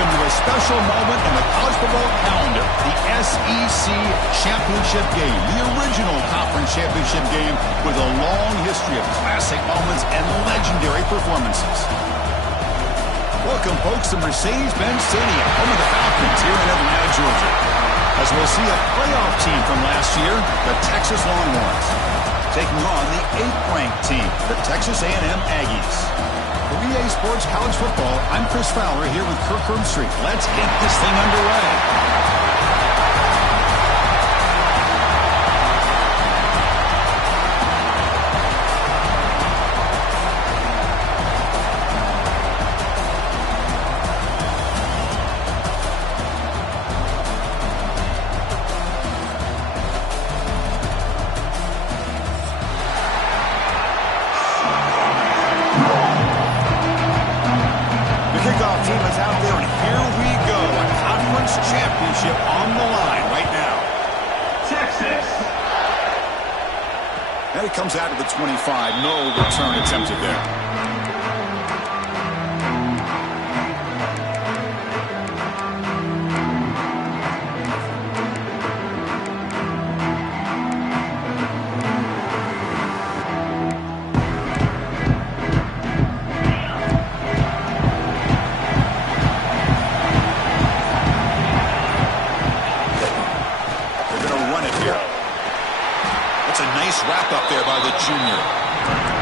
Welcome to a special moment in the college football calendar, the SEC Championship Game, the original conference championship game with a long history of classic moments and legendary performances. Welcome, folks, to Mercedes-Benz Stadium, home of the Falcons here in Atlanta, Georgia, as we'll see a playoff team from last year, the Texas Longhorns, taking on the 8th-ranked team, the Texas A&M Aggies. For EA Sports College Football, I'm Chris Fowler here with Kirk Herbstreit. Let's get this thing underway. And it comes out of the 25. No return attempted there. Wrap up there by the junior.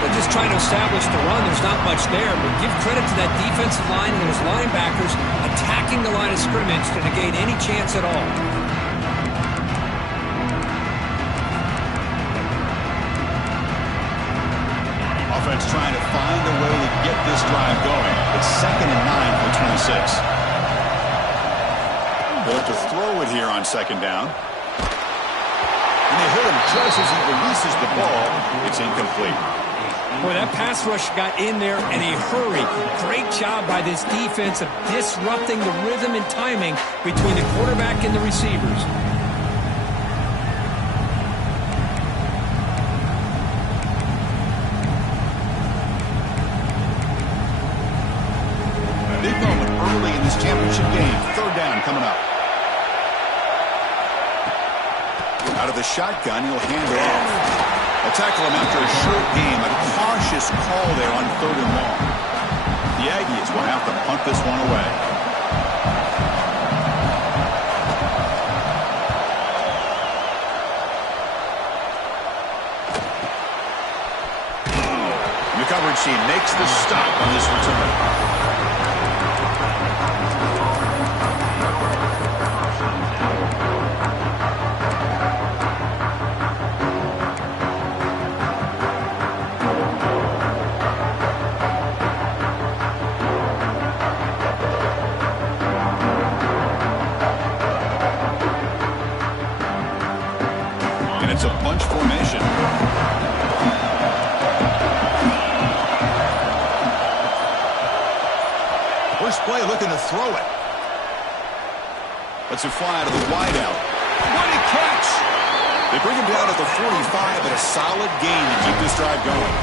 They're just trying to establish the run. There's not much there, but give credit to that defensive line and those linebackers attacking the line of scrimmage to negate any chance at all. Offense trying to find a way to get this drive going. It's 2nd and 9 for 26. They'll have to throw it here on 2nd down. And they hit him just as he releases the ball. It's incomplete. Boy, that pass rush got in there in a hurry. Great job by this defense of disrupting the rhythm and timing between the quarterback and the receivers. A big moment early in this championship game. 3rd down coming up. Out of the shotgun, he'll hand it off. They'll tackle him after a short game. A cautious call there on 3rd and long. The Aggies will have to punt this one away. The coverage team makes the stop on this return. It's a bunch formation. First play looking to throw it. Lets it fly out of the wideout. What a catch! They bring him down at the 45 and a solid gain to keep this drive going.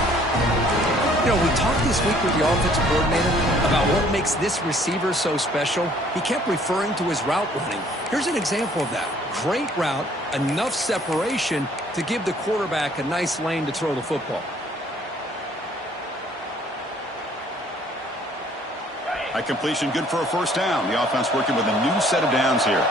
You know, we talked this week with the offensive coordinator about what makes this receiver so special. He kept referring to his route running. Here's an example of that. Great route, enough separation to give the quarterback a nice lane to throw the football. High completion, good for a 1st down. The offense working with a new set of downs here.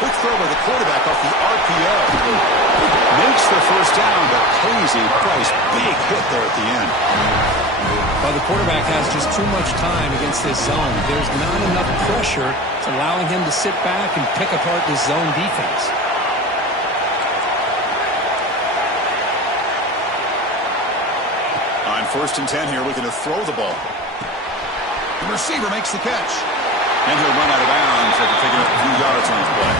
Quick throw by the quarterback off the RPO. Makes the 1st down, but pays a price. Big hit there at the end. Well, the quarterback has just too much time against this zone. There's not enough pressure. It's allowing him to sit back and pick apart this zone defense. On 1st and 10 here, looking to throw the ball. The receiver makes the catch. And he'll run out of bounds after taking a few yards on his play.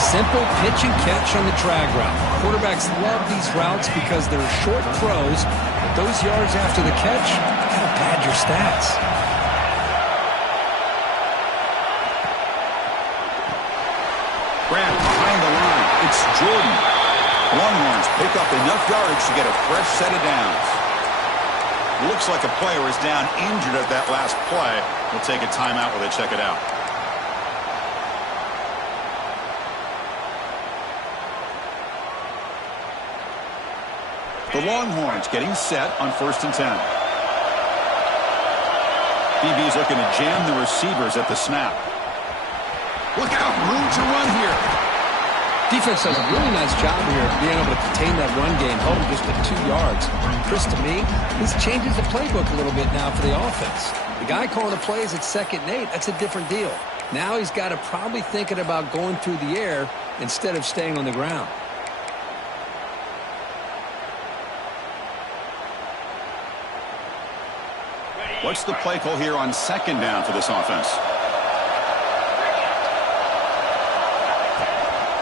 Simple pitch and catch on the drag route. Quarterbacks love these routes because they're short throws. But those yards after the catch kind of pad your stats. Grant behind the line. It's Jordan. Longhorns pick up enough yards to get a fresh set of downs. Looks like a player is down injured at that last play. We'll take a timeout while they check it out. The Longhorns getting set on 1st and 10. DB's looking to jam the receivers at the snap. Look out, room to run here. Defense does a really nice job here of being able to contain that run game, hold him just at 2 yards. Chris, to me, this changes the playbook a little bit now for the offense. The guy calling the plays at 2nd and 8, that's a different deal. Now he's got to probably thinking about going through the air instead of staying on the ground. What's the play call here on 2nd down for this offense?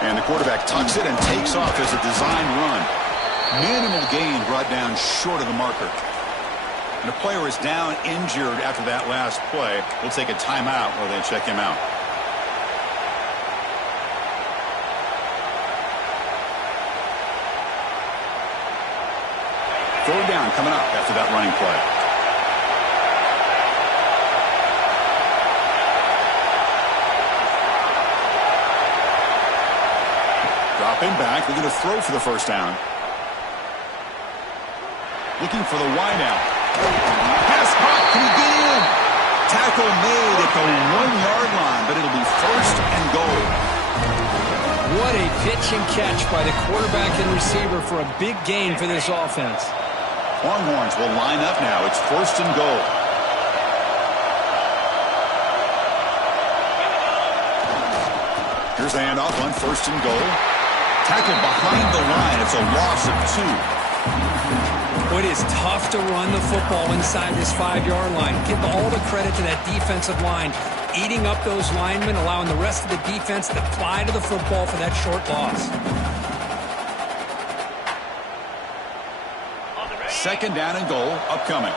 And the quarterback tucks it and takes off as a designed run. Minimal gain brought down short of the marker. And the player is down injured after that last play. We'll take a timeout while they check him out. Third down coming up after that running play. Dropping back, looking to throw for the 1st down. Looking for the wideout. Pass caught, can he get in? Tackle made at the 1-yard line, but it'll be 1st and goal. What a pitch and catch by the quarterback and receiver for a big gain for this offense. Longhorns will line up now. It's 1st and goal. Here's the handoff on 1st and goal. Tackled behind the line. It's a loss of 2. It is tough to run the football inside this 5-yard line. Give all the credit to that defensive line, eating up those linemen, allowing the rest of the defense to fly to the football for that short loss. 2nd down and goal upcoming.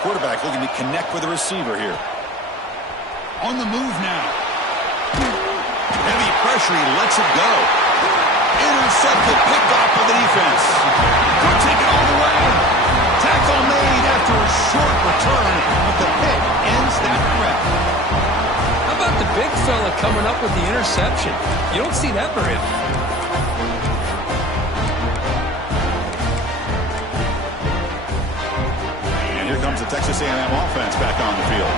Quarterback looking to connect with the receiver here. On the move now. Heavy pressure, he lets it go. Intercepted, picked off by the defense. Could take it all the way. Tackle made after a short return, but the pick ends that threat. How about the big fella coming up with the interception? You don't see that very often. Here comes the Texas A&M offense back on the field.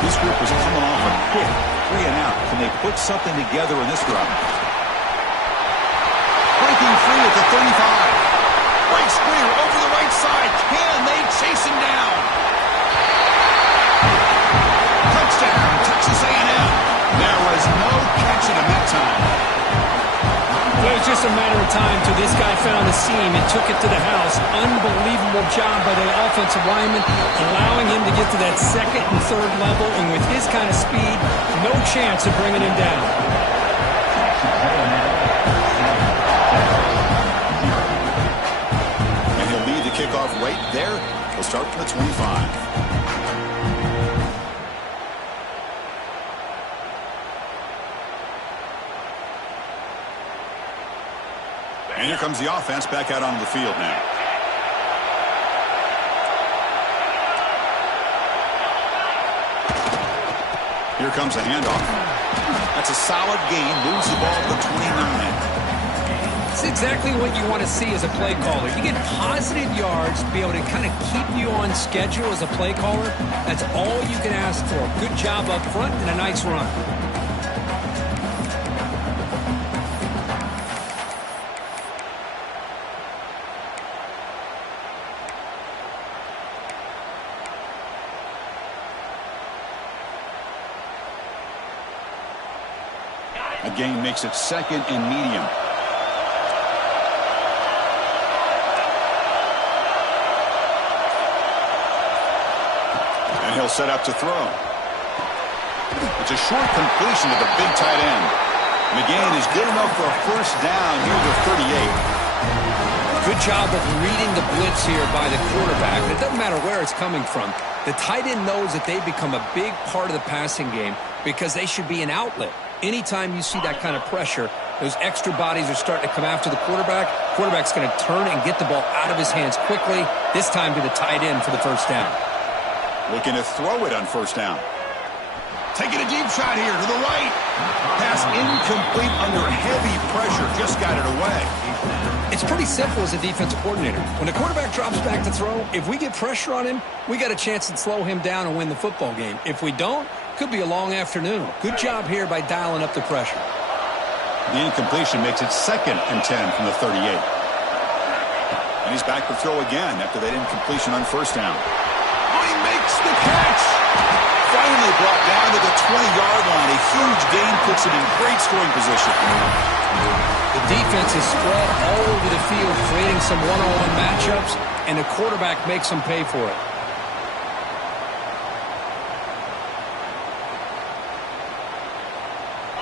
This group is coming off a quick 3 and out. Can they put something together in this drive? Breaking free at the 35. Breaks clear over the right side. Can they chase him down? Touchdown, Texas A&M. There was no catching him that time. Well, it was just a matter of time till this guy found the seam and took it to the house. Unbelievable job by the offensive lineman, allowing him to get to that 2nd and 3rd level, and with his kind of speed, no chance of bringing him down. And he'll lead the kickoff right there. He'll start from the 25. And here comes the offense back out onto the field now. Here comes the handoff. That's a solid gain. Moves the ball to 29. It's exactly what you want to see as a play caller. You get positive yards to be able to kind of keep you on schedule as a play caller. That's all you can ask for. Good job up front and a nice run. A gain makes it 2nd and medium. And he'll set up to throw. It's a short completion to the big tight end. And the gain is good enough for a 1st down near the 38. Good job of reading the blitz here by the quarterback. It doesn't matter where it's coming from. The tight end knows that they become a big part of the passing game. because they should be an outlet. Anytime you see that kind of pressure, those extra bodies are starting to come after the quarterback. Quarterback's going to turn and get the ball out of his hands quickly, this time to the tight end for the first down. Looking to throw it on first down. Taking a deep shot here to the right. Pass incomplete under heavy pressure. Just got it away. It's pretty simple as a defensive coordinator. When the quarterback drops back to throw, if we get pressure on him, we got a chance to slow him down and win the football game. If we don't, could be a long afternoon. Good job here by dialing up the pressure. The incompletion makes it 2nd and 10 from the 38. And he's back to throw again after that incompletion on first down. Oh, he makes the catch! Finally brought down to the 20-yard line. A huge gain puts him in great scoring position. The defense is spread all over the field, creating some one-on-one matchups, and the quarterback makes them pay for it.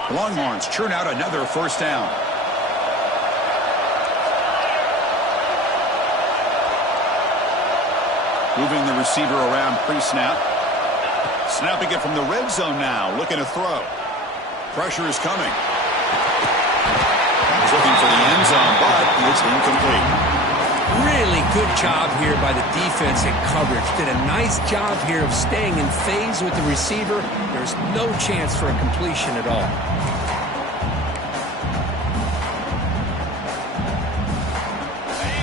The Longhorns churn out another first down. Moving the receiver around pre-snap. Snapping it from the red zone now. Looking to throw. Pressure is coming. He's looking for the end zone, but it's incomplete. Really good job here by the defense in coverage. Did a nice job here of staying in phase with the receiver. There's no chance for a completion at all.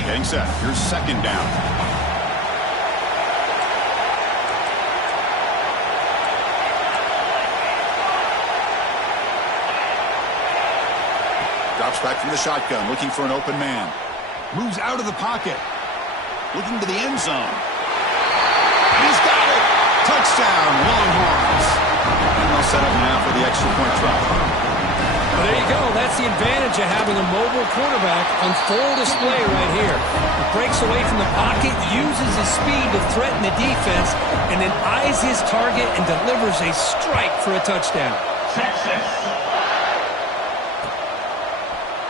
Getting set. Here's second down. Drops back from the shotgun, looking for an open man. Moves out of the pocket. Looking to the end zone. He's got it! Touchdown, Longhorns. And they'll set up now for the extra point try. Well, there you go. That's the advantage of having a mobile quarterback on full display right here. He breaks away from the pocket, uses his speed to threaten the defense, and then eyes his target and delivers a strike for a touchdown.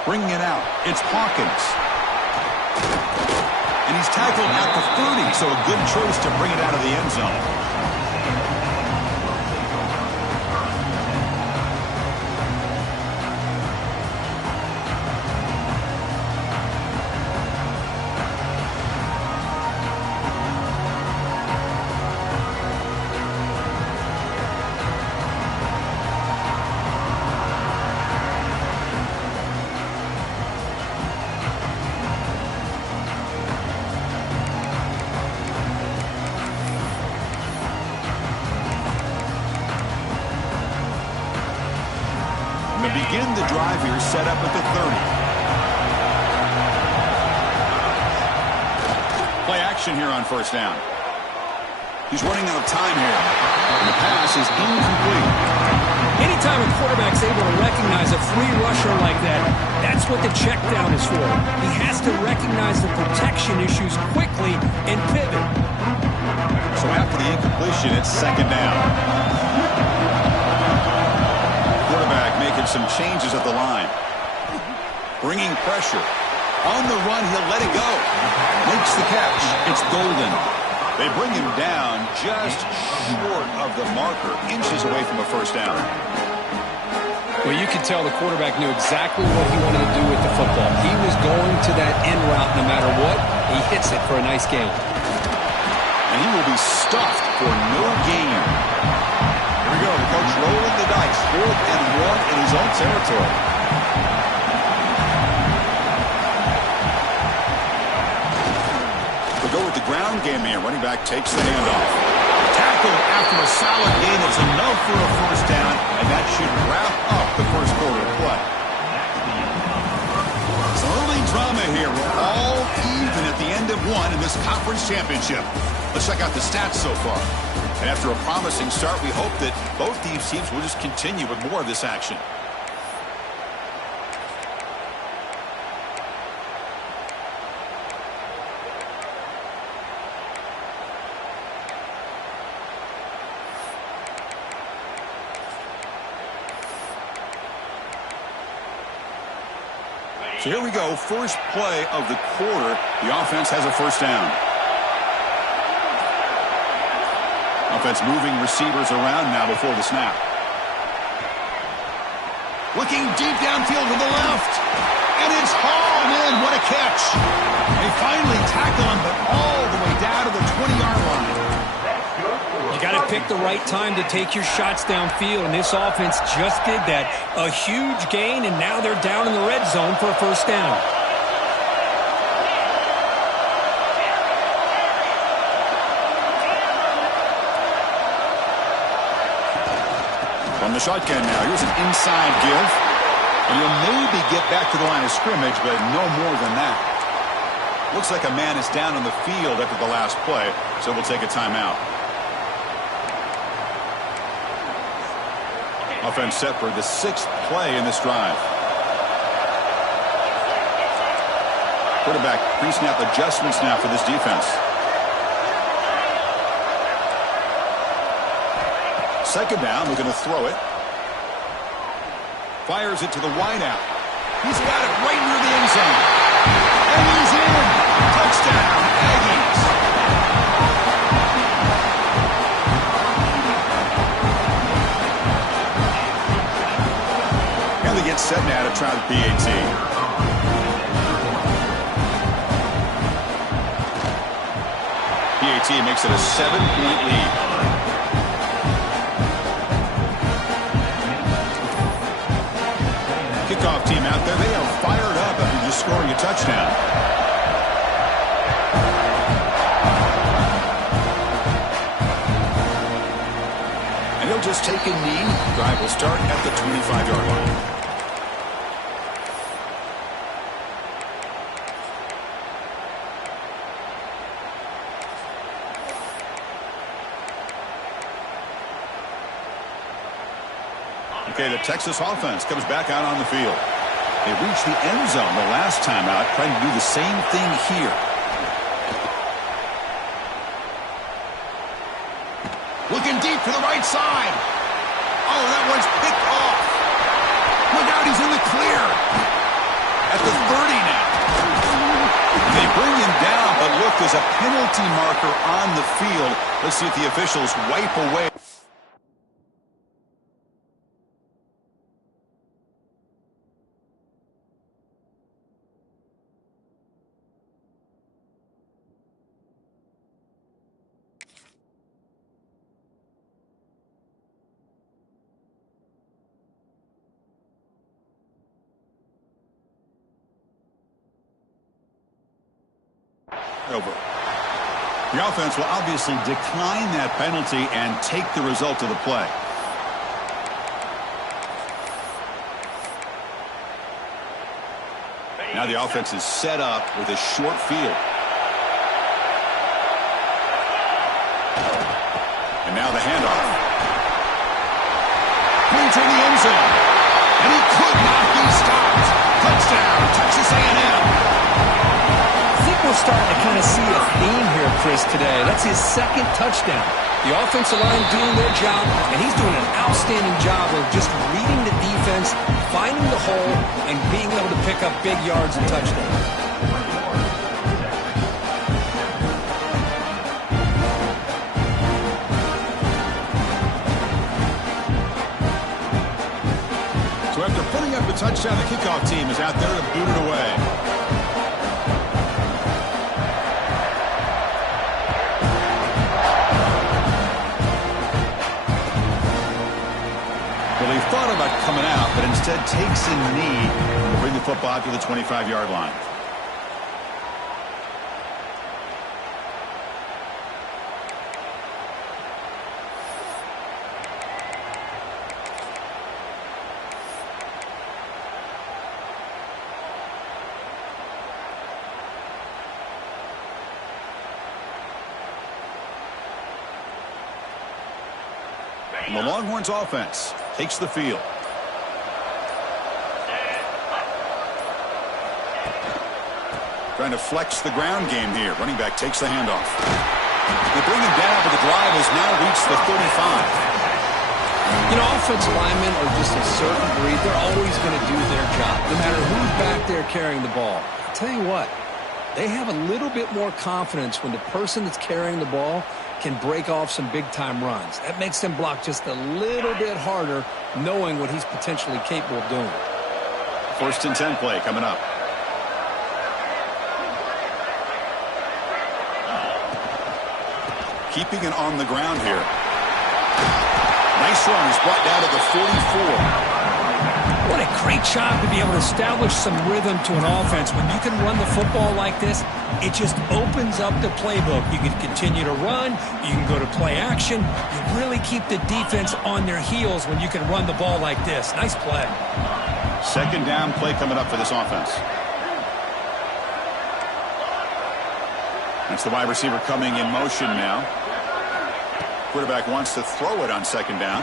Bringing it out, it's Hawkins. And he's tackled at the 30, so a good choice to bring it out of the end zone. Begin the drive here, set up at the 30. Play action here on first down. He's running out of time here. The pass is incomplete. Anytime a quarterback's able to recognize a free rusher like that, that's what the check down is for. He has to recognize the protection issues quickly and pivot. So after the incompletion, it's second down. Making some changes at the line. Bringing pressure. On the run, he'll let it go. Makes the catch. It's Golden. They bring him down just short of the marker, inches away from a first down. Well, you could tell the quarterback knew exactly what he wanted to do with the football. He was going to that end route no matter what. He hits it for a nice gain. And he will be stuffed for no gain. Here we go, the coach rolling the dice. 4th and 1 in his own territory. We'll go with the ground game here. Running back takes the handoff. Tackle after a solid gain. That's enough for a first down, and that should wrap up the first quarter of play. Some early drama here. We're all even at the end of one in this conference championship. Let's check out the stats so far. And after a promising start, we hope that both these teams will just continue with more of this action. So here we go, first play of the quarter. The offense has a first down. Offense moving receivers around now before the snap. Looking deep downfield to the left. And it's hauled in. What a catch. They finally tackle him, but all the way down to the 20-yard line. You got to pick the right time to take your shots downfield, and this offense just did that. A huge gain, and now they're down in the red zone for a first down. From the shotgun now, here's an inside give. And you'll maybe get back to the line of scrimmage, but no more than that. Looks like a man is down on the field after the last play, so we'll take a timeout. Offense set for the 6th play in this drive. Quarterback pre-snap adjustments now for this defense. Second down, we're going to throw it. Fires it to the wideout. He's got it right near the end zone. And he's in. Touchdown, Aggies. And they get set now to try the PAT. PAT makes it a 7-point lead. Kickoff team out there, they are fired up after just scoring a touchdown. And he'll just take a knee. Drive will start at the 25-yard line. Okay, the Texas offense comes back out on the field. They reached the end zone the last time out, trying to do the same thing here. Looking deep to the right side. Oh, that one's picked off. Look out, he's in the clear. At the 30 now. They bring him down, but look, there's a penalty marker on the field. Let's see if the officials wipe away. Over. The offense will obviously decline that penalty and take the result of the play. Now the offense is set up with a short field. And now the handoff. Entering the end zone. And he could not be stopped. Touchdown, Texas A&M. We're starting to kind of see a theme here, Chris, today. That's his 2nd touchdown. The offensive line doing their job, and he's doing an outstanding job of just reading the defense, finding the hole, and being able to pick up big yards and touchdowns. So after putting up a touchdown, the kickoff team is out there to boot it away. He thought about coming out, but instead takes a knee to bring the football to the 25-yard line. And the Longhorns offense takes the field. Trying to flex the ground game here. Running back takes the handoff. They bring him down, but the drive has now reached the 35. You know, offensive linemen are just a certain breed. They're always going to do their job, no matter who's back there carrying the ball. I'll tell you what, they have a little bit more confidence when the person that's carrying the ball can break off some big-time runs. That makes them block just a little bit harder, knowing what he's potentially capable of doing. 1st and 10 play coming up. Keeping it on the ground here. Nice run. He's brought down to the 44. What a great job to be able to establish some rhythm to an offense. When you can run the football like this, it just opens up the playbook. You can continue to run. You can go to play action. You really keep the defense on their heels when you can run the ball like this. Nice play. 2nd down play coming up for this offense. That's the wide receiver coming in motion now. Quarterback wants to throw it on 2nd down.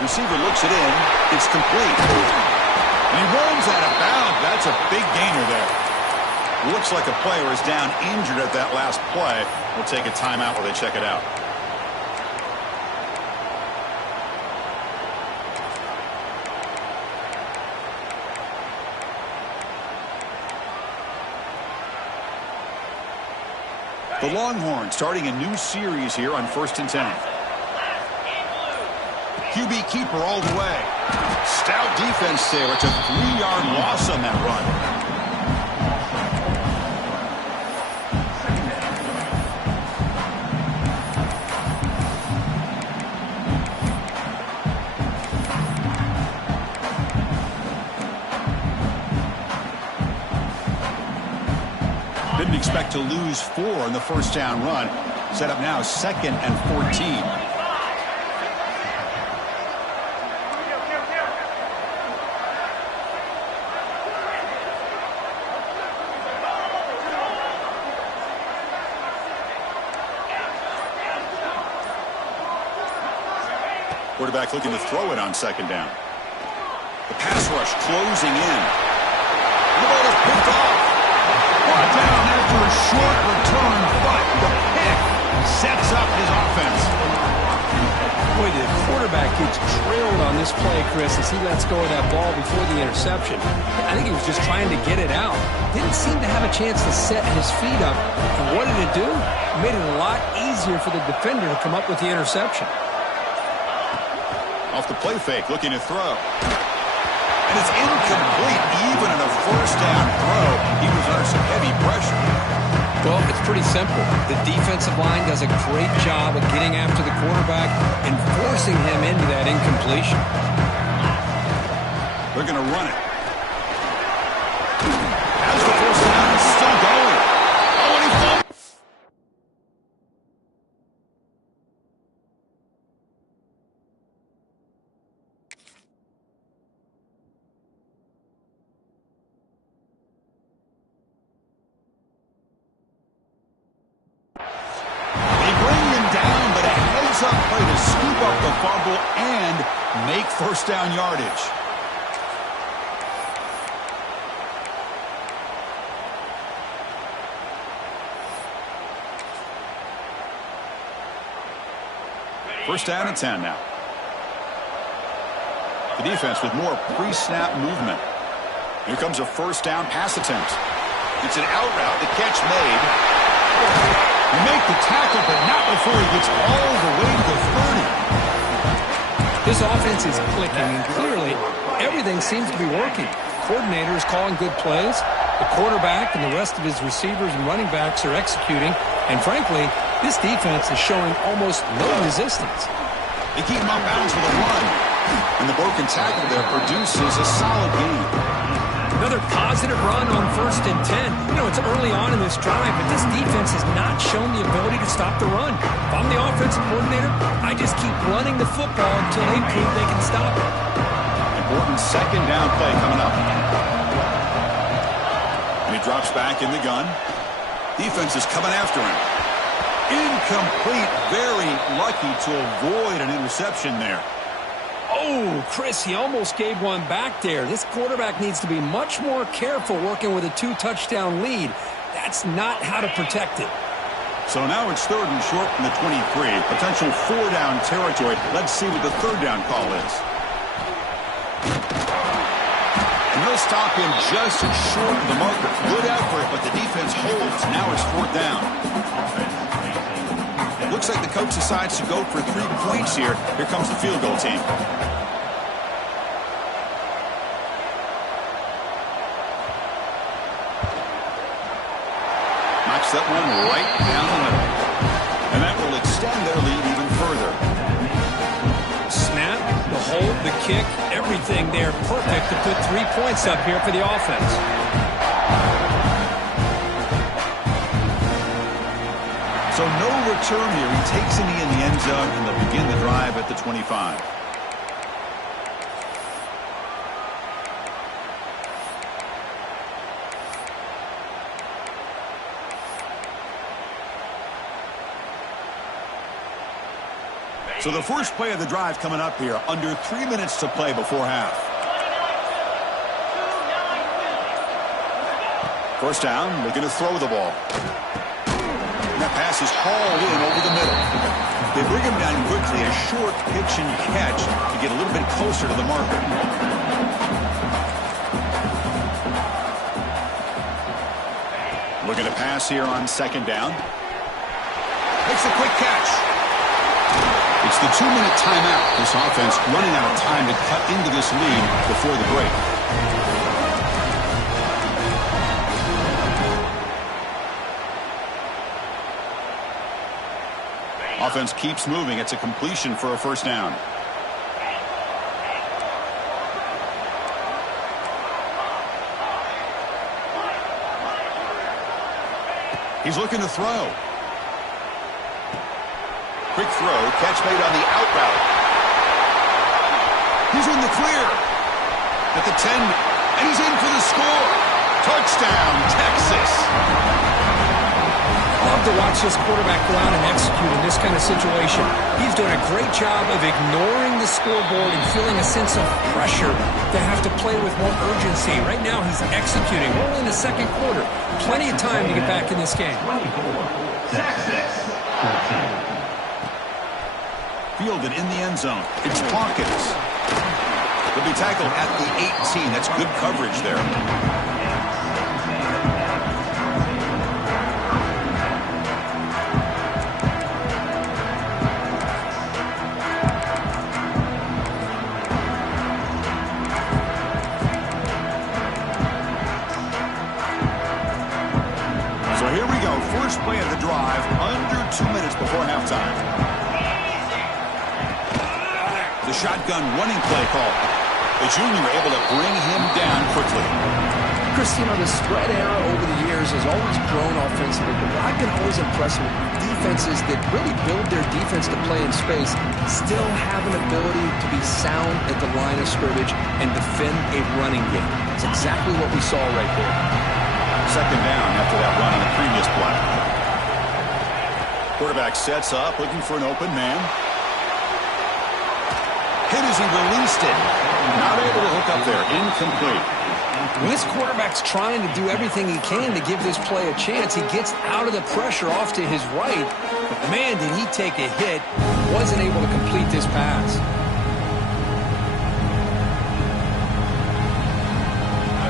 Receiver looks it in. It's complete. And he runs out of bounds. That's a big gainer there. Looks like a player is down injured at that last play. We'll take a timeout while they check it out. The Longhorns starting a new series here on 1st and 10. QB keeper all the way. Stout defense there. It's a 3-yard loss on that run. Didn't expect to lose 4 on the 1st down run. Set up now 2nd and 14. Quarterback looking to throw it on 2nd down. The pass rush closing in. The ball is picked off. Brought down after a short return, but the pick sets up his offense. Boy, the quarterback gets trailed on this play, Chris, as he lets go of that ball before the interception. I think he was just trying to get it out. Didn't seem to have a chance to set his feet up. And what did it do? It made it a lot easier for the defender to come up with the interception. Off the play fake, looking to throw. And it's incomplete, even in a 1st down throw. He was under some heavy pressure. Well, it's pretty simple. The defensive line does a great job of getting after the quarterback and forcing him into that incompletion. They're going to run it. As the 1st down is still going. Oh, and he fumbled. Play to scoop up the fumble and make 1st down yardage. First down and 10 now. The defense with more pre-snap movement. Here comes a 1st down pass attempt. It's an out route. The catch made. You make the tackle, but not before he gets all the way to the 30. This offense is clicking, and clearly everything seems to be working. Coordinator is calling good plays. The quarterback and the rest of his receivers and running backs are executing. And frankly, this defense is showing almost no resistance. They keep him out of bounds with a run. And the broken tackle there produces a solid gain. Another positive run on 1st and 10. You know, it's early on in this drive, but this defense has not shown the ability to stop the run. If I'm the offensive coordinator, I just keep running the football until they prove they can stop it. Important 2nd down play coming up. And he drops back in the gun. Defense is coming after him. Incomplete. Very lucky to avoid an interception there. Oh, Chris, he almost gave one back there. This quarterback needs to be much more careful working with a 2-touchdown lead. That's not how to protect it. So now it's 3rd and short from the 23. Potential 4-down territory. Let's see what the 3rd down call is. And they'll stop him just short of the marker. Good effort, but the defense holds. Now it's 4th down. Looks like the coach decides to go for 3 points here. Here comes the field goal team. Knocks that one right down the middle. And that will extend their lead even further. Snap, the hold, the kick, everything there perfect to put 3 points up here for the offense. So no return here. He takes a knee in the end zone, and they'll begin the drive at the 25. So the first play of the drive coming up here, under 3 minutes to play before half. First down, looking to throw the ball. That pass is hauled in over the middle. They bring him down quickly, a short pitch and catch to get a little bit closer to the marker. Looking to pass here on second down. Makes a quick catch. It's the 2-minute timeout. This offense running out of time to cut into this lead before the break. Offense keeps moving. It's a completion for a first down. He's looking to throw. Quick throw, catch made on the out route. He's in the clear. At the 10, and he's in for the score. Touchdown, Texas. Love to watch this quarterback go out and execute in this kind of situation. He's doing a great job of ignoring the scoreboard and feeling a sense of pressure to have to play with more urgency. Right now, he's executing. We're only in the second quarter. Plenty of time to get back in this game. Fielded in the end zone. It's Hawkins. He'll be tackled at the 18. That's good coverage there. So here we go. First play of the drive, under 2 minutes before halftime. The shotgun running play call. The junior able to bring him down quickly. Christine, the spread era over the years has always grown offensively, but I've been always impressed with defenses that really build their defense to play in space, still have an ability to be sound at the line of scrimmage and defend a running game. It's exactly what we saw right there. Second down after that run on the previous play. Quarterback sets up, looking for an open man. Hit as he released it. Not able to hook up there. Incomplete. When this quarterback's trying to do everything he can to give this play a chance, he gets out of the pressure off to his right. But man, did he take a hit. Wasn't able to complete this pass.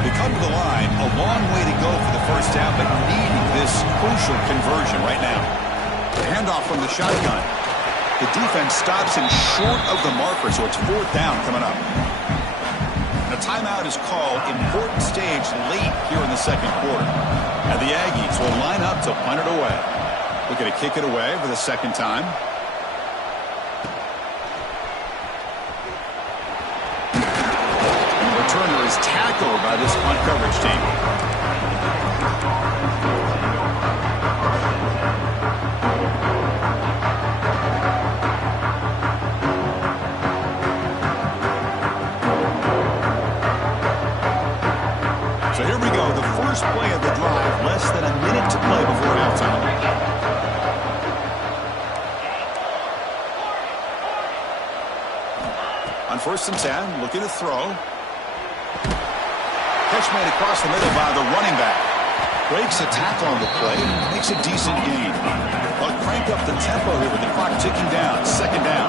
They come to the line. A long way to go for the first down, but needing this crucial conversion right now. The handoff from the shotgun. The defense stops him short of the marker, so it's fourth down coming up. And a timeout is called. Important stage late here in the second quarter. And the Aggies will line up to punt it away. Looking to kick it away for the second time. And the returner is tackled by this punt coverage team. So here we go, the first play of the drive, less than a minute to play before halftime. On first and 10, looking to throw. Catch made across the middle by the running back. Breaks a tackle on the play and makes a decent gain. They'll crank up the tempo here with the clock ticking down. Second down.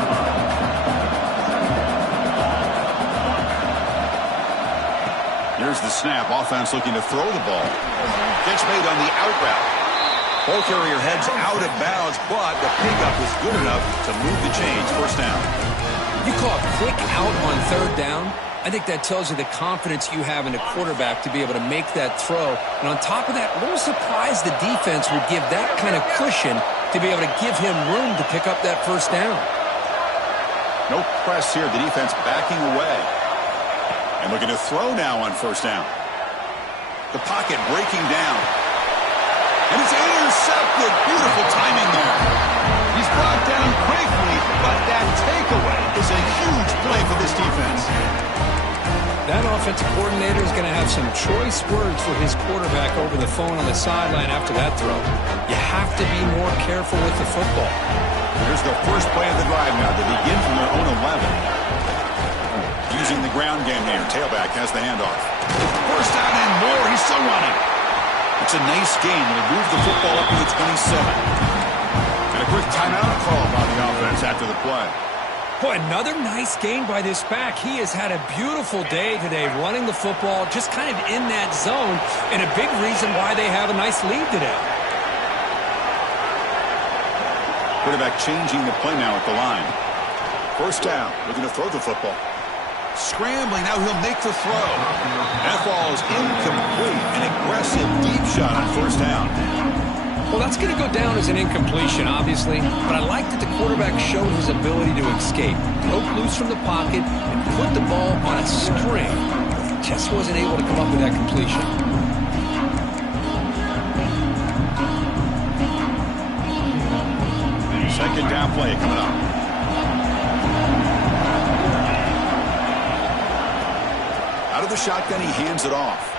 Here's the snap. Offense looking to throw the ball. Catch made on the out route. Ball carrier heads out of bounds, but the pickup is good enough to move the chains. First down. You call a quick out on third down. I think that tells you the confidence you have in the quarterback to be able to make that throw. And on top of that, a little surprised the defense would give that kind of cushion to be able to give him room to pick up that first down. No press here. The defense backing away. And looking to throw now on first down. The pocket breaking down. And it's intercepted. Beautiful timing there. He's brought down quickly, but that takeaway is a huge play for this defense. That offensive coordinator is going to have some choice words for his quarterback over the phone on the sideline after that throw. You have to be more careful with the football. Here's the first play of the drive now. They begin from their own 11. Using the ground game here. Tailback has the handoff. First down and more. He's still running. It's a nice gain. They'll move the football up to the 27. And a quick timeout call by the offense after the play. Boy, another nice gain by this back. He has had a beautiful day today running the football, just kind of in that zone, and a big reason why they have a nice lead today. Quarterback changing the play now at the line. First down, looking to throw the football. Scrambling, now he'll make the throw. That ball is incomplete. An aggressive deep shot on first down. Well, that's going to go down as an incompletion, obviously, but I like that the quarterback showed his ability to escape, broke loose from the pocket, and put the ball on a string. Just wasn't able to come up with that completion. Second down play coming up. Out of the shotgun, he hands it off.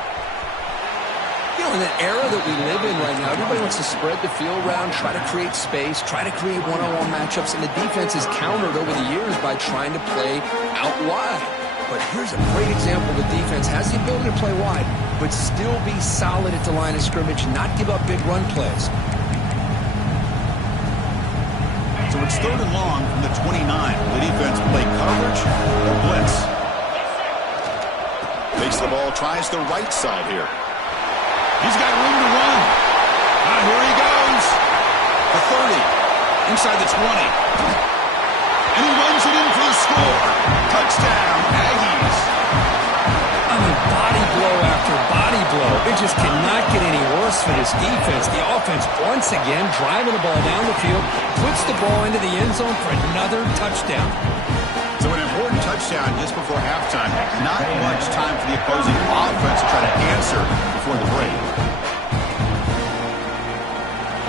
You know, in the era that we live in right now, everybody wants to spread the field around, try to create space, try to create one-on-one matchups, and the defense is countered over the years by trying to play out wide. But here's a great example. The defense has the ability to play wide, but still be solid at the line of scrimmage, not give up big run plays. So it's third and long from the 29. The defense play coverage or blitz. Takes the ball, tries the right side here. He's got room to run. Here he goes. The 30. Inside the 20. And he runs it in for the score. Touchdown, Aggies. I mean, body blow after body blow. It just cannot get any worse for this defense. The offense, once again, driving the ball down the field, puts the ball into the end zone for another touchdown. So an important touchdown just before halftime. Not much time for the opposing offense to try to answer before the break.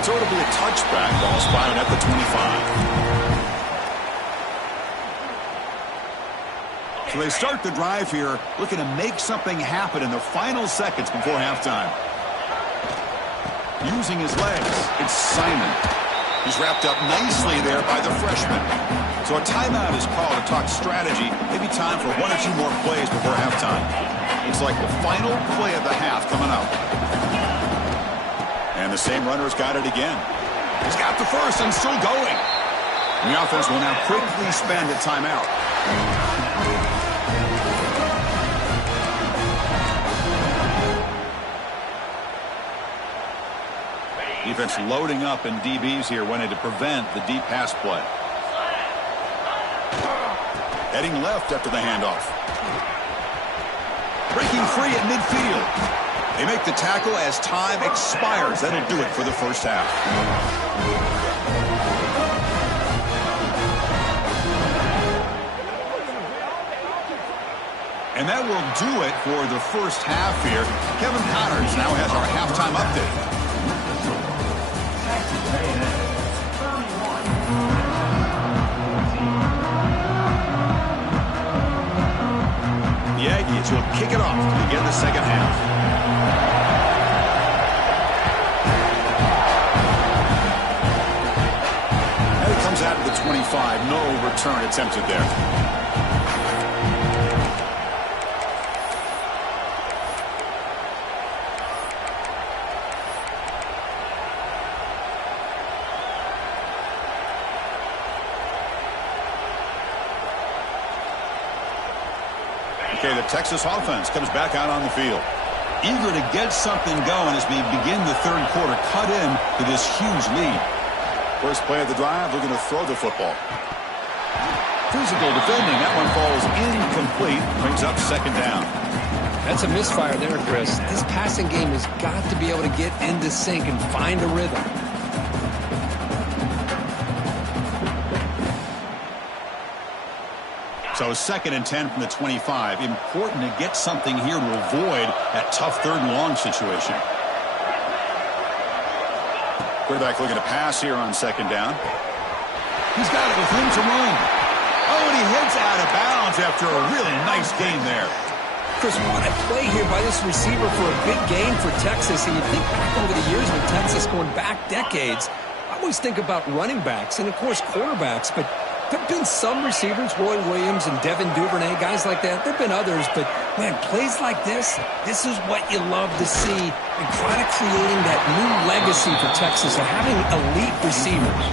So it'll be a touchback. Ball spotted at the 25. So they start the drive here, looking to make something happen in the final seconds before halftime. Using his legs, it's Simon. He's wrapped up nicely there by the freshman. So a timeout is called to talk strategy. Maybe time for one or two more plays before halftime. Looks like the final play of the half coming up. And the same runner's got it again. He's got the first and still going. And the offense will now quickly spend a timeout. Defense loading up in DBs here, wanting to prevent the deep pass play. Heading left after the handoff. Breaking free at midfield. They make the tackle as time expires. That'll do it for the first half. And that will do it for the first half here. Kevin Connors now has our halftime update. The Aggies will kick it off to begin the second half. And it comes out of the 25. No return attempted there. Okay, the Texas offense comes back out on the field. Eager to get something going as we begin the third quarter, cut in to this huge lead. First play of the drive, we're going to throw the football. Physical defending. That one falls incomplete. Brings up second down. That's a misfire there, Chris. This passing game has got to be able to get into sync and find a rhythm. So 2nd and 10 from the 25. Important to get something here to avoid that tough 3rd and long situation. Quarterback looking to pass here on 2nd down. He's got it with him to run. Oh, and he heads out of bounds after a really nice gain there. Chris, what a play here by this receiver for a big gain for Texas. And you think back over the years with Texas going back decades, I always think about running backs and, of course, quarterbacks, but there have been some receivers, Roy Williams and Devin Duvernay, guys like that. There have been others, but, man, plays like this is what you love to see and kind of creating that new legacy for Texas of having elite receivers.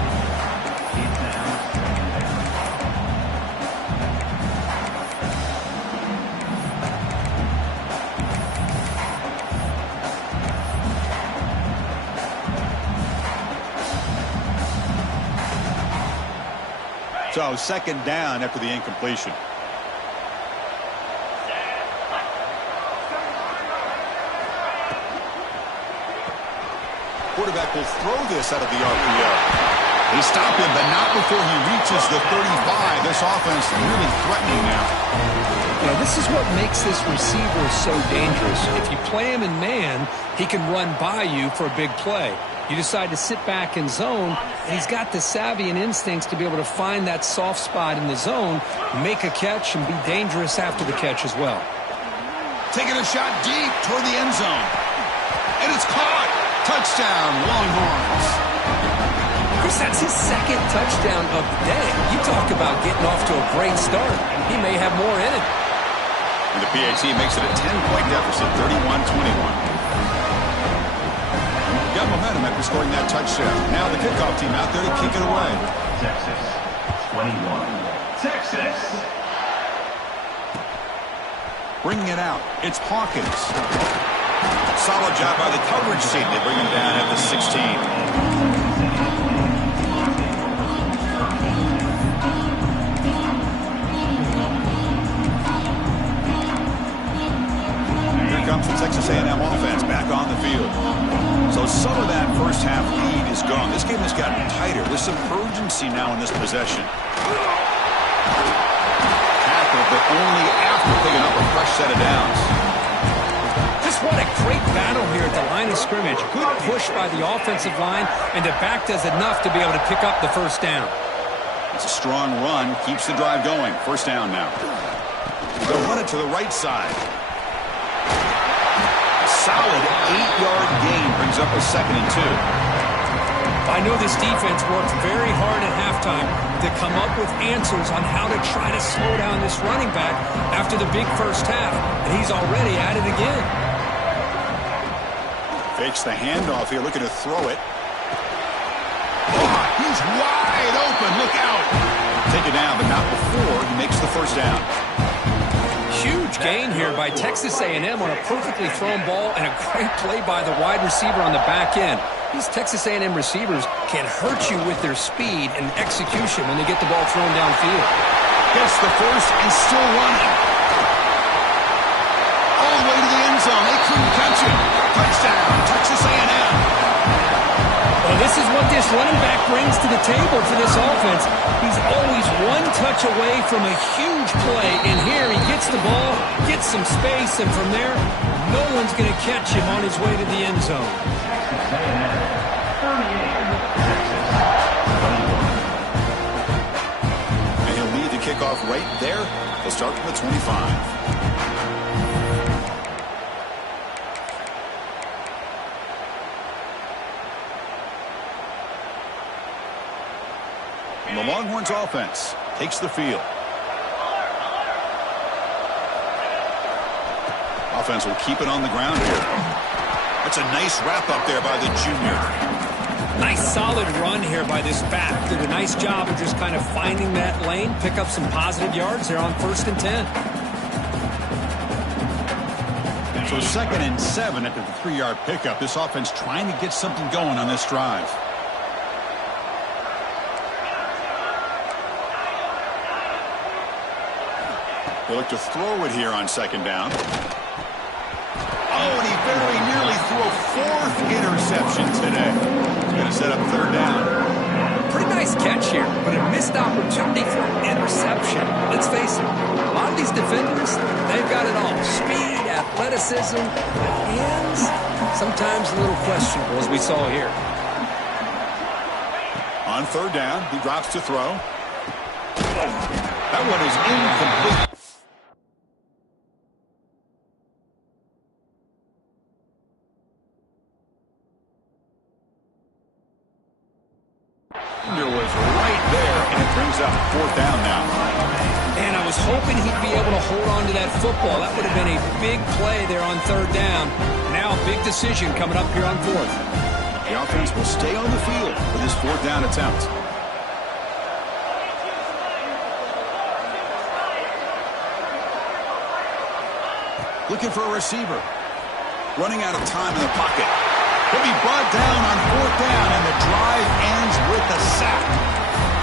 So 2nd down after the incompletion. Quarterback will throw this out of the RPO. They stop him, but not before he reaches the 35. This offense really threatening now. You know, this is what makes this receiver so dangerous. If you play him in man, he can run by you for a big play. You decide to sit back in zone, and he's got the savvy and instincts to be able to find that soft spot in the zone, make a catch, and be dangerous after the catch as well. Taking a shot deep toward the end zone. And it's caught. Touchdown, Longhorns. Chris, that's his 2nd touchdown of the day. You talk about getting off to a great start. He may have more in it. And the PAT makes it a 10-point deficit, 31-21. Got momentum after scoring that touchdown. Now the kickoff team out there to kick it away. Texas, 21. Texas. Bringing it out. It's Hawkins. Solid job by the coverage team. They bring him down at the 16. Here comes the Texas A&M offense back on the field. So some of that first half lead is gone. This game has gotten tighter. There's some urgency now in this possession. Tackle, but only after picking up a fresh set of downs. Just what a great battle here at the line of scrimmage. Good push by the offensive line, and the back does enough to be able to pick up the first down. It's a strong run. Keeps the drive going. First down now. They'll run it to the right side. Solid 8-yard gain brings up a 2nd and 2. I know this defense worked very hard at halftime to come up with answers on how to try to slow down this running back after the big first half, and he's already at it again. Fakes the handoff here, looking to throw it. Oh, he's wide open. Look out. Take it down, but not before he makes the first down. Huge gain here by Texas A&M on a perfectly thrown ball and a great play by the wide receiver on the back end. These Texas A&M receivers can hurt you with their speed and execution when they get the ball thrown downfield. Gets the first and still running. All the way to the end zone. They couldn't catch him. Touchdown, Texas A&M. Well, this is what this running back brings to the table for this offense. He's always one touch away from a huge play, and here he gets the ball, gets some space, and from there, no one's going to catch him on his way to the end zone. And he'll lead the kickoff right there. He'll start from the 25. And the Longhorns offense takes the field. Offense will keep it on the ground here. That's a nice wrap up there by the junior. Nice solid run here by this back. Did a nice job of just kind of finding that lane, pick up some positive yards there on 1st and 10. So 2nd and 7 after the 3-yard pickup. This offense trying to get something going on this drive. They look to throw it here on 2nd down. Oh, and he very nearly threw a 4th interception today. He's going to set up 3rd down. Pretty nice catch here, but a missed opportunity for an interception. Let's face it, a lot of these defenders, they've got it all. Speed, athleticism, hands, sometimes a little questionable, as we saw here. On 3rd down, he drops to throw. That one is incomplete. Was right there, and it brings up 4th down now. And I was hoping he'd be able to hold on to that football. That would have been a big play there on 3rd down. Now a big decision coming up here on 4th. The offense will stay on the field for this 4th down attempt. Looking for a receiver. Running out of time in the pocket. He'll be brought down on 4th down, and the drive ends with a sack.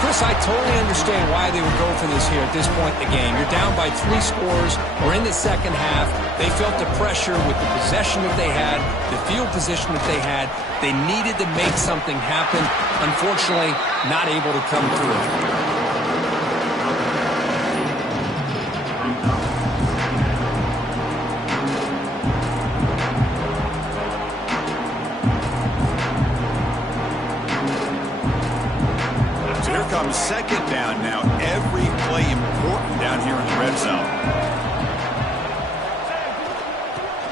Chris, I totally understand why they would go for this here at this point in the game. You're down by 3 scores. We're in the 2nd half. They felt the pressure with the possession that they had, the field position that they had. They needed to make something happen. Unfortunately, not able to come through. Comes 2nd down now. Every play important down here in the red zone.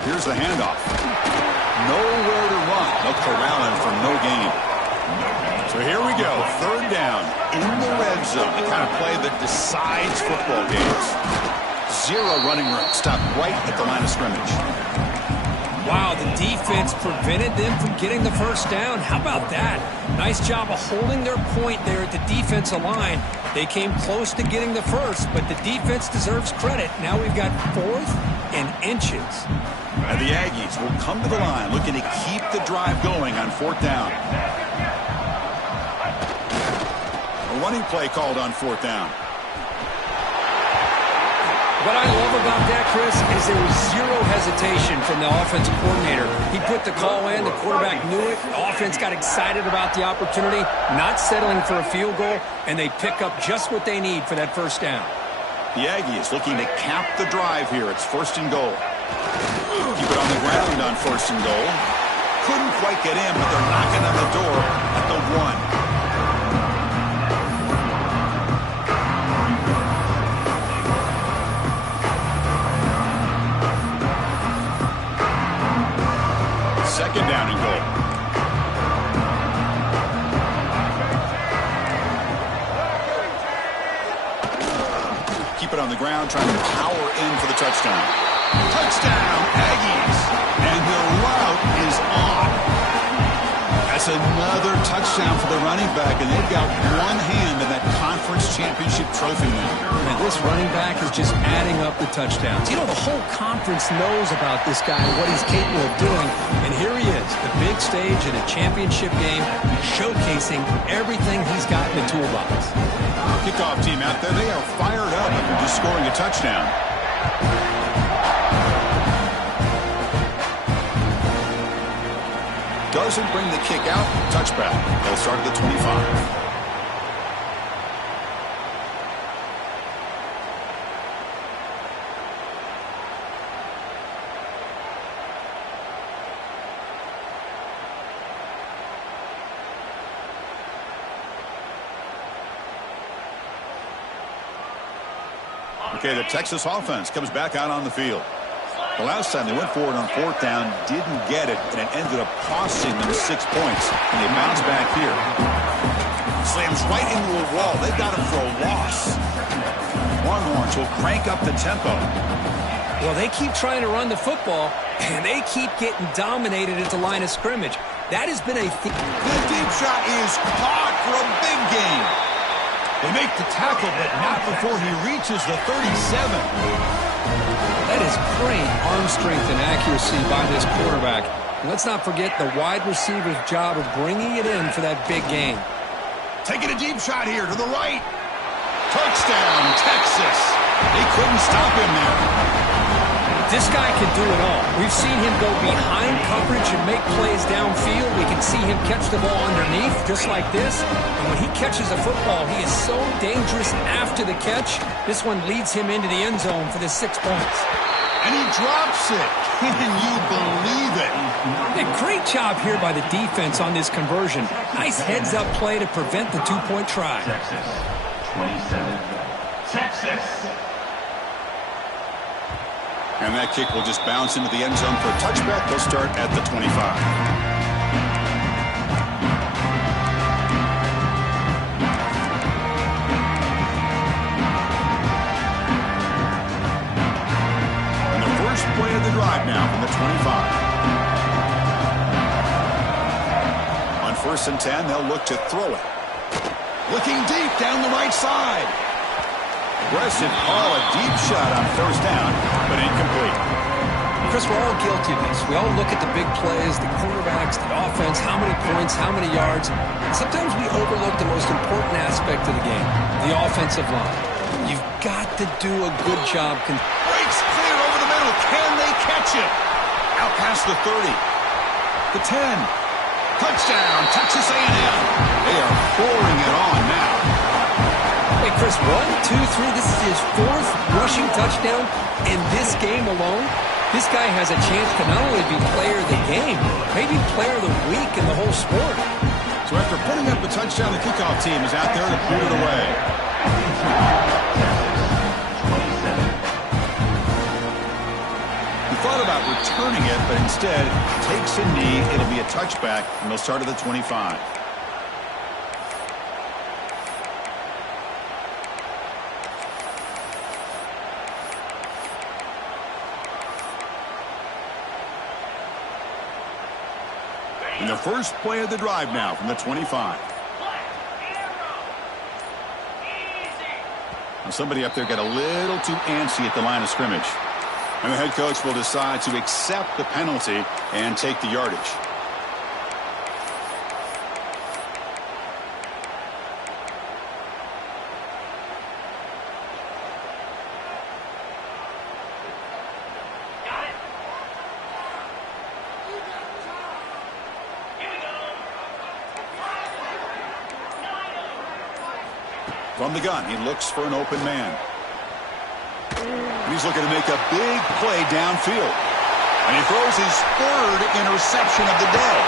Here's the handoff. Nowhere to run. They'll corral him for no gain. So here we go. 3rd down in the red zone. The kind of play that decides football games. 0 running room. Stop right at the line of scrimmage. Wow, the defense prevented them from getting the 1st down. How about that? Nice job of holding their point there at the defensive line. They came close to getting the 1st, but the defense deserves credit. Now we've got 4th and inches. And the Aggies will come to the line looking to keep the drive going on 4th down. A running play called on 4th down. What I love about that, Chris, is there was 0 hesitation from the offensive coordinator. He put the call in, the quarterback knew it, the offense got excited about the opportunity, not settling for a field goal, and they pick up just what they need for that 1st down. The Aggies looking to cap the drive here. It's 1st and goal. Keep it on the ground on 1st and goal. Couldn't quite get in, but they're knocking on the door at the 1. Second down and goal. Keep it on the ground, trying to power in for the touchdown. Touchdown, Aggies! And the route is on. That's another touchdown for the running back, and they've got one hand in that conference championship trophy now. Man, this running back is just adding up the touchdowns. You know, the whole conference knows about this guy and what he's capable of doing. And here he is, the big stage in a championship game, showcasing everything he's got in the toolbox. Kickoff team out there, they are fired up after just scoring a touchdown. Doesn't bring the kick out, touchback. They'll start at the 25. Okay, the Texas offense comes back out on the field. The last time they went forward on 4th down, didn't get it, and it ended up costing them 6 points. And they bounce back here. Slams right into a wall. They got him for a loss. Longhorns will crank up the tempo. Well, they keep trying to run the football, and they keep getting dominated at the line of scrimmage. That has been a theme. The deep shot is caught for a big gain. They make the tackle, but not before he reaches the 37. That That is great arm strength and accuracy by this quarterback. And let's not forget the wide receiver's job of bringing it in for that big game. Taking a deep shot here to the right. Touchdown, Texas. They couldn't stop him there. This guy can do it all. We've seen him go behind coverage and make plays downfield. We can see him catch the ball underneath, just like this. And when he catches a football, he is so dangerous after the catch. This one leads him into the end zone for the 6 points. And he drops it. Can you believe it? A great job here by the defense on this conversion. Nice heads-up play to prevent the 2-point try. Texas, 27. Texas. And that kick will just bounce into the end zone for a touchback. They'll start at the 25. And the first play of the drive now from the 25. On 1st and 10, they'll look to throw it. Looking deep down the right side. Aggressive call, a deep shot on 1st down, but incomplete. Chris, we're all guilty of this. We all look at the big plays, the quarterbacks, the offense, how many points, how many yards. Sometimes we overlook the most important aspect of the game, the offensive line. You've got to do a good job. Breaks clear over the middle. Can they catch it? Out past the 30. The 10. Touchdown, Texas A&M. They are pouring it on now. Hey, Chris, 1, 2, 3. This is his 4th rushing touchdown in this game alone. This guy has a chance to not only be player of the game, maybe player of the week in the whole sport. So after putting up a touchdown, the kickoff team is out there to put it away. He thought about returning it, but instead takes a knee. It'll be a touchback, and they'll start at the 25. And the first play of the drive now from the 25. Now somebody up there got a little too antsy at the line of scrimmage. And the head coach will decide to accept the penalty and take the yardage. From the gun, he looks for an open man. He's looking to make a big play downfield. And he throws his 3rd interception of the day.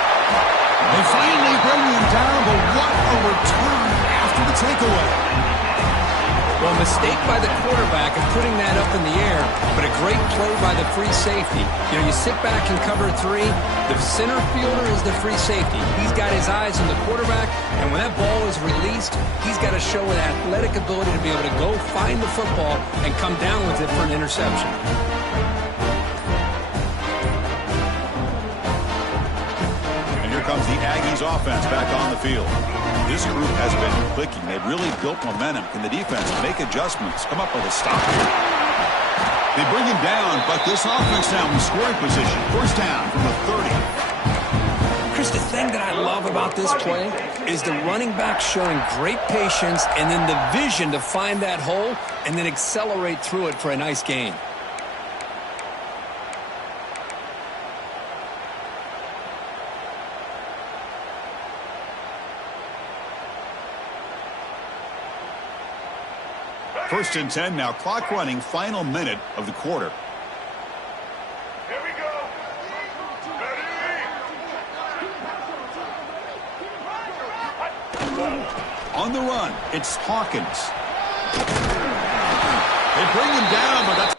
They finally bring him down, but what a return after the takeaway. Well, mistake by the quarterback of putting that up in the air, but a great play by the free safety. You know, you sit back and cover 3. The center fielder is the free safety. He's got his eyes on the quarterback, and when that ball is released, he's got to show an athletic ability to be able to go find the football and come down with it for an interception. And here comes the Aggies offense back on the field. This group has been clicking. They've really built momentum. Can the defense make adjustments? Come up with a stop here. They bring him down, but this offense now in scoring position. 1st down from the 30. Chris, the thing that I love about this play is the running back showing great patience and then the vision to find that hole and then accelerate through it for a nice gain. First and 10 now, clock running, final minute of the quarter. Here we go. Ready? On the run, it's Hawkins. They bring him down, but that's